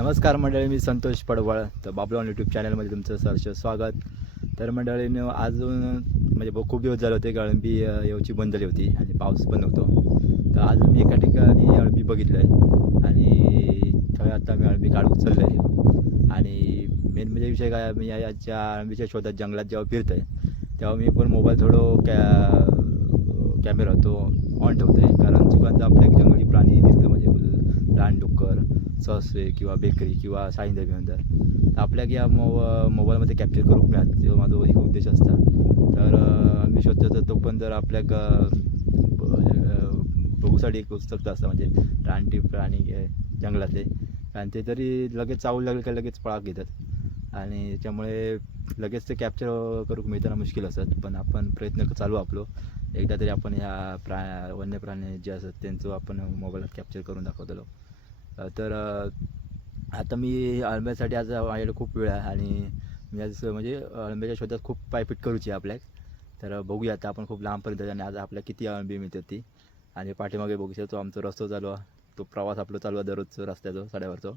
नमस्कार मंडळी, मी संतोष पडवळ. तर बाबलॉन यूट्यूब चॅनलमध्ये तुमचं सहर्ष स्वागत. तर मंडळीनं अजून म्हणजे खूप दिवस झाले होते, अळंबी येऊची बंद झाली होती आणि पाऊस पण नव्हतो. तर आज मी एका ठिकाणी अळंबी बघितलं आहे आणि आता मी अळंबी काढून चाललो आहे. आणि मेन म्हणजे विषय काय, मी याच्या अळंबीच्या शोधात जंगलात जेव्हा फिरतो आहे तेव्हा मी पण मोबाईल थोडं कॅमेरा तो ऑन ठेवतो आहे, कारण चुकांचं आपल्या एक जंगली प्राणी दिसलं म्हणजे रानडुक्कर, ससे किंवा बेकरी किंवा साईंदर बिंदर तर आपल्याक या मोबाईलमध्ये कॅप्चर करूक मिळात. जो माझा एक उद्देश असता. तर मी शोधतो तर तो पण जर आपल्याक बघूसाठी एक उत्सुकता असता, म्हणजे रानटी प्राणी जंगलातले, कारण ते तरी लगेच चावू लागले का लगेच पळाक घेतात आणि त्यामुळे लगेच ते कॅप्चर करूक मिळताना मुश्किल असतात. पण आपण प्रयत्न चालू आपलो, एकदा तरी आपण ह्या वन्य प्राणी जे असतात त्यांचं आपण मोबाईलात कॅप्चर करून दाखवतो. तर आता मी अळंब्यासाठी आज माझ्याकडे खूप वेळ आहे आणि मी आज म्हणजे अळंब्याच्या शोधात खूप पायपीट करूची आपल्याक. तर बघूया आता आपण खूप लांबपर्यंत आणि आज आपल्या किती अळंबी मिळतात ती. आणि पाठीमागे बघू शकतो आमचा रस्ता चालू आहे, तो प्रवास आपला चालू आहे दररोजचं रस्त्याचं साड्यावरचं.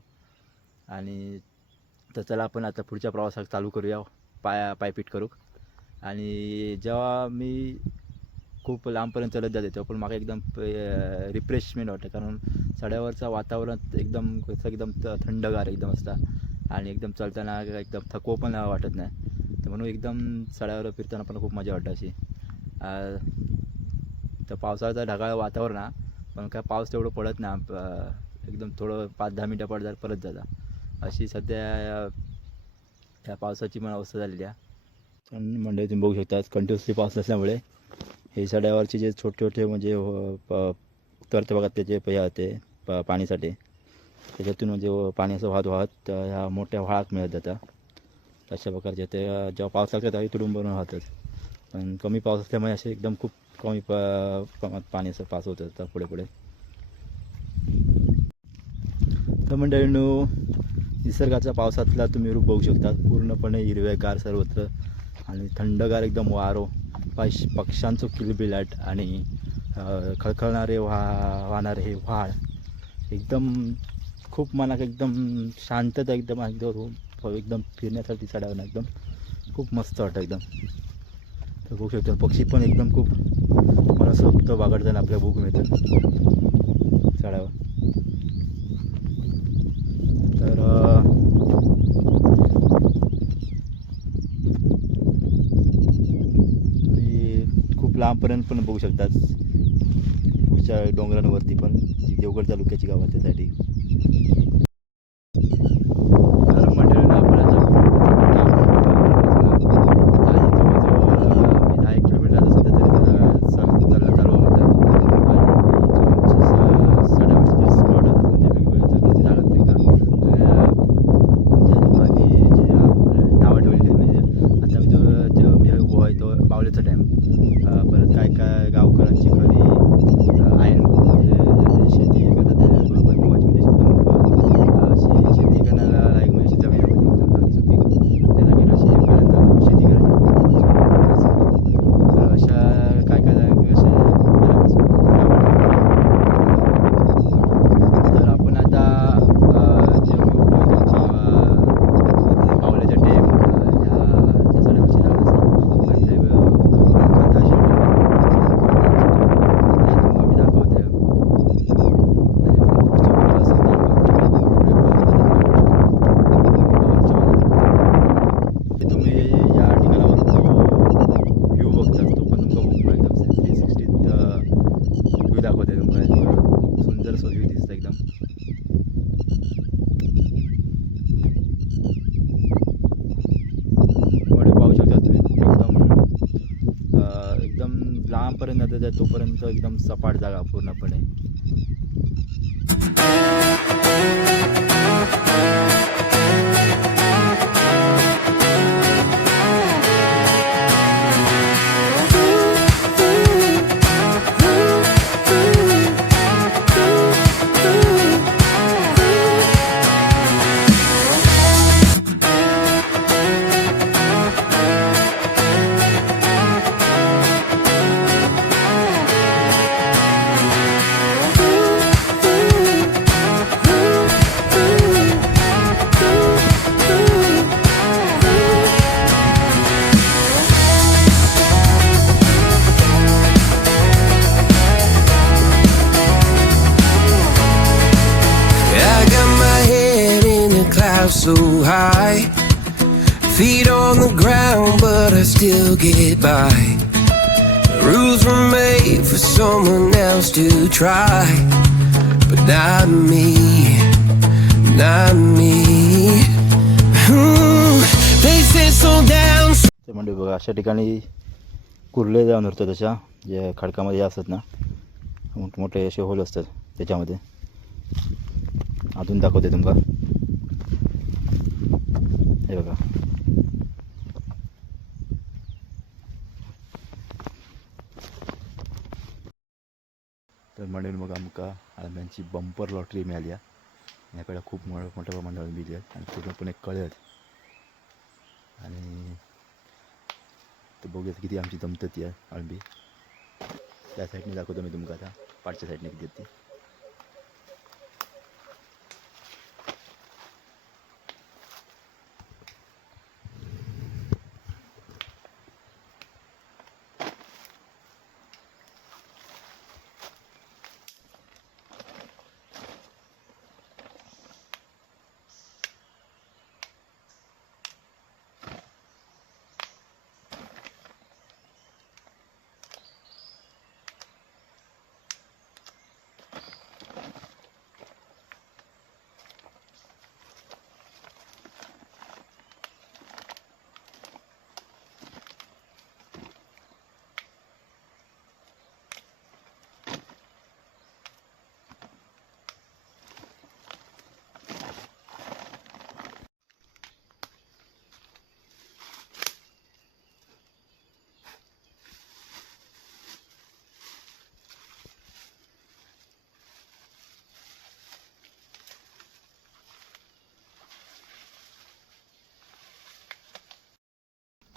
आणि तर चला आपण आता पुढच्या प्रवासात चालू करूया पायपीट करूक. आणि जेव्हा मी खूप लांबपर्यंत चलत जाते तेव्हा पण मला एकदम रिफ्रेशमेंट वाटतं, कारण सड्यावरचं वातावरण एकदम कसं एकदम थंडगार एकदम असतं आणि एकदम चालताना एकदम थकवा पण वाटत नाही. तर म्हणून एकदम सड्यावर फिरताना पण खूप मजा वाटतं अशी. तर पावसाळ्याचं ढगाळ वातावरण आहे, पण काय पाऊस तेवढं पडत नाही, एकदम थोडं 5-10 मिनटं पडतात परत जाता, अशी सध्या या पावसाची पण अवस्था झालेली आहे. पण मंडळी तुम्ही बघू शकता कंटिन्युअसली पाऊस नसल्यामुळे हे सड्यावरचे जे छोटे छोटे म्हणजे तरते बघा त्याचे हे होते पाणीसाठी, त्याच्यातून म्हणजे पाणी असं वाहत वाहत ह्या मोठ्या व्हाळात मिळत जातं. अशा प्रकारचे ते जेव्हा पाऊस लागतो त्यावेळी तुडूंब भरून वाहतात, पण कमी पाऊस असल्यामुळे असे एकदम खूप कमी प्रमाणात पाणी असं पास होतं तर पुढे पुढे. तर मंडळींनो, निसर्गाच्या पावसातला तुम्ही रूप बघू शकता, पूर्णपणे हिरवेगार सर्वत्र आणि थंडगार एकदम वारो, पक्ष्यांचं किलबिलाट आणि खळखळणारे वाहणारे हे व्हाळ, एकदम खूप मनाक एकदम शांतता, एकदम फिरण्यासाठी चढावं ना, एकदम खूप मस्त वाटतं एकदम. तर बघू शकतो पक्षी पण एकदम खूप मनसोक्त वागडताना आपल्या बघू मिळतात चढावं. तर खूप लांबपर्यंत पण बघू शकतात पुढच्या डोंगरांवरती पण, जी देवगड तालुक्याची गाव आहे त्यासाठी. तर मंडळींना आपण आता 10 किलोमीटर आता सध्या तरी चालला चालू होता. आणि सड्यावरचे जे स्पॉट आहेत म्हणजे वेगवेगळ्या जागेची जागा असते का ज्या लोकांनी जे नावं ठेवलेली आहे, म्हणजे आता मी जो मी उभो आहे तो बावलेचा डॅम, परत काय काय गावकऱ्यांची घरी आयन म्हणजे शेती करतात भुईमुगाची, म्हणजे एकदम शेती करण्याला लायक म्हणजे जमीन म्हणजे एकदम चांगली सुपीक, त्या जागेवर अशी पहिल्यांदा शेती करायची. तर अशा काय काय जागा असे तर आपण आता जे मी उभो आहे पावलेच्या डॅम ह्या सड्यावरची जागा असते, पण ते खताशी मी दाखवते. आणि मला पुढच्या प्रवासात ते तुम्ही या ठिकाणावरून जो व्ह्यू बघता तो पण तुमचा एकदम 360 व्ह्यू दाखवते तुम्हाला. खूप सुंदर सो व्ह्यू दिसतं एकदम. पुढे पाहू शकता तुम्ही एकदम लांबपर्यंत जातं तोपर्यंत एकदम सपाट जागा पूर्णपणे. house so high. Feet on the ground, but I still get by. Rules were made for someone else to try, but not me, not me. They said slow down. ते म्हणजे बघा अशा ठिकाणी कुर्ले जाऊन उरतात अशा जे खडकामध्ये असतात ना, मोठमोठे असे होल असतात त्याच्यामध्ये. अजून दाखवते तुमका, हे बघा. तर म्हणून मग आमका अळम्यांची बंपर लॉटरी मिळाली आहे. याकडे खूप मोठ्या प्रमाणात अळंबी आहेत आणि पूर्णपणे कळत. आणि तर बघूयात किती आमची जमतात ती अळंबी. त्या साईडने दाखवतो मी तुमका आता, पाठच्या साईडने किती येते.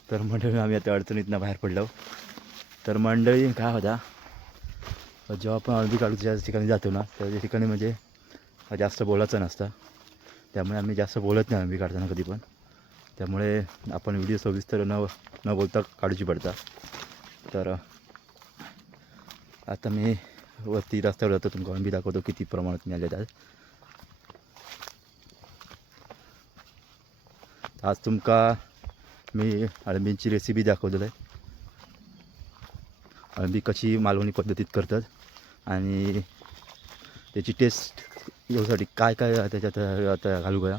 तर मंडळी आम्ही आता अडचणीतनं बाहेर पडलो. तर मंडळी काय होता, जेव्हा आपण अळंबी काढू ज्या ठिकाणी जातो ना, त्या ठिकाणी म्हणजे जास्त बोलायचं नसतं. त्यामुळे आम्ही जास्त बोलत नाही अळंबी काढताना कधी पण. त्यामुळे आपण व्हिडिओ सविस्तर न बोलता काढूची पडता. तर आता मी वरती रस्त्यावर जातो, तुमका अळंबी दाखवतो किती प्रमाणात मिळाले आहेत. आज तुमका मी अळंबींची रेसिपी दाखवलेलं आहे. अळंबी कशी मालवणी पद्धतीत करतात आणि त्याची टेस्ट येण्यासाठी काय काय त्याच्यात आता घालू गया.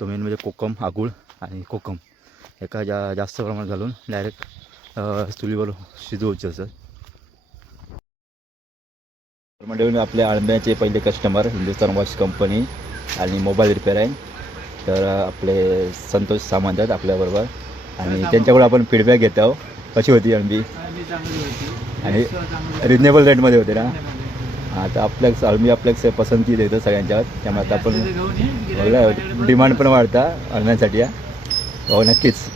तो मेन म्हणजे कोकम, आगूळ आणि कोकम एका जास्त प्रमाणात घालून डायरेक्ट चुलीवर शिजवायचं असं. म्हणजे आपल्या अळंब्याचे पहिले कस्टमर हिंदुस्तान वॉच कंपनी आणि मोबाईल रिपेअर आहे. तर आपले संतोष सामंत आहेत आपल्याबरोबर आणि त्यांच्याकडून आपण फीडबॅक घेत आहोत. कशी होती अळंबी आणि रिजनेबल रेटमध्ये होते ना. आता आपल्याच अळंबी आपल्याच पसंती देतं सगळ्यांच्या. त्यामुळे आता आपण बघा डिमांड पण वाढता अळम्यांसाठी. हो नक्कीच.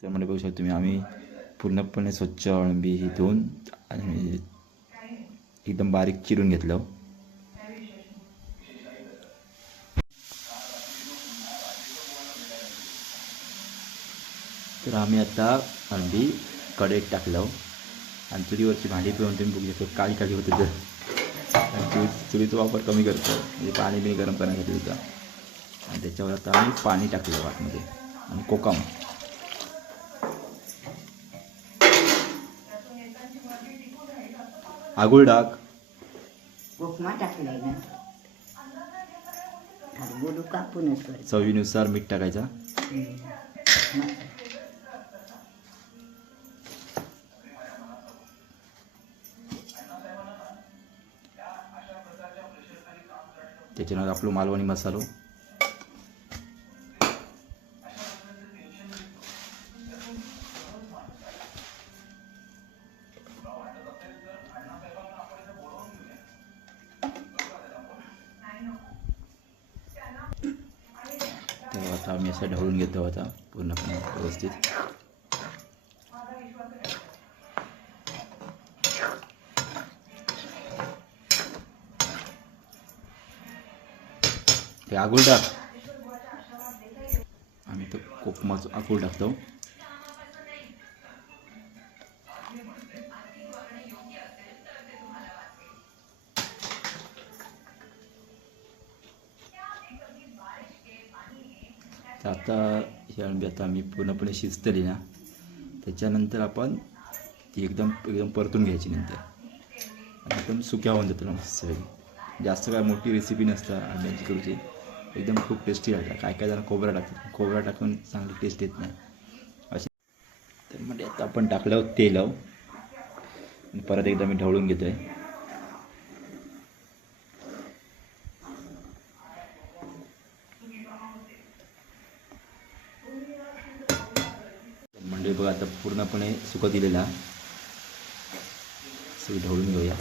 त्यामध्ये बघू शकतो तुम्ही आम्ही पूर्णपणे स्वच्छ अळंबी ही धुवून आणि एकदम बारीक चिरून घेतलं. तर आम्ही आता अळंबी कढईत टाकलं आणि चुलीवरची भांडी पिऊन तुम्ही बघू शकतो काळी काळी होते. तर चुलीचा वापर कमी करतो म्हणजे पाणी बिणी गरम करण्यासाठी होता. आणि त्याच्यावर आता आम्ही पाणी टाकलं आतमध्ये आणि कोकम. आगुळ टाक. उपमा टाकलाय ना, बोलू कापूनच कर. चवीनुसार मीठ टाकायचा. त्याच्यानंतर आपलं मालवणी मसालो. तर आता आम्ही असं ढवळून घेतो आता पूर्णपणे व्यवस्थित. हे आगोल टाक. आम्ही तर कोकमाचं आगोल टाकतो. तर आता ही अळंबी आता आम्ही पूर्णपणे शिजतली ना, त्याच्यानंतर आपण ती एकदम एकदम परतून घ्यायची नंतर. आणि आपण सुक्या होऊन जातो मस्त. जास्त काय मोठी रेसिपी नसतं अळंब्यांची करूची. एकदम खूप टेस्टी राहतात. काय काय जण खोबरा टाकतात, खोबरा टाकून चांगली टेस्ट येत नाही अशी. तर म्हणजे आता आपण टाकलं तेल आणि परत एकदा मी ढवळून घेतो आहे. म्हणजे बघा आता पूर्णपणे सुकं दिलेला. सगळं ढवळून घेऊया.